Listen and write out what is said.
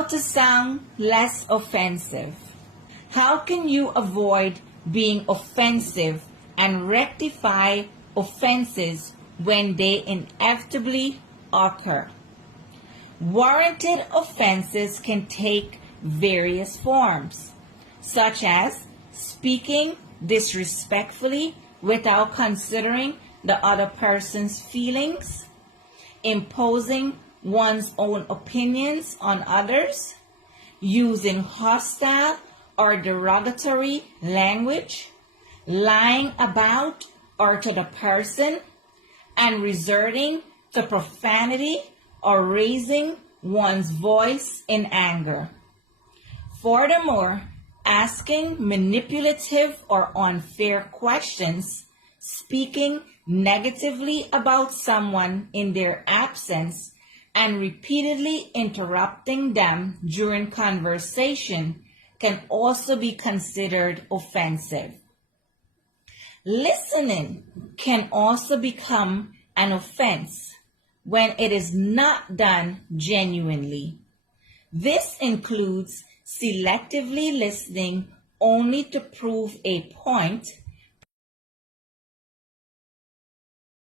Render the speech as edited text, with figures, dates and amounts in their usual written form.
How to sound less offensive. How can you avoid being offensive and rectify offenses when they inevitably occur? Warranted offenses can take various forms, such as speaking disrespectfully without considering the other person's feelings, imposing one's own opinions on others, using hostile or derogatory language, lying about or to the person, and resorting to profanity or raising one's voice in anger. Furthermore, asking manipulative or unfair questions, speaking negatively about someone in their absence, and repeatedly interrupting them during conversation can also be considered offensive. Listening can also become an offense when it is not done genuinely. This includes selectively listening only to prove a point,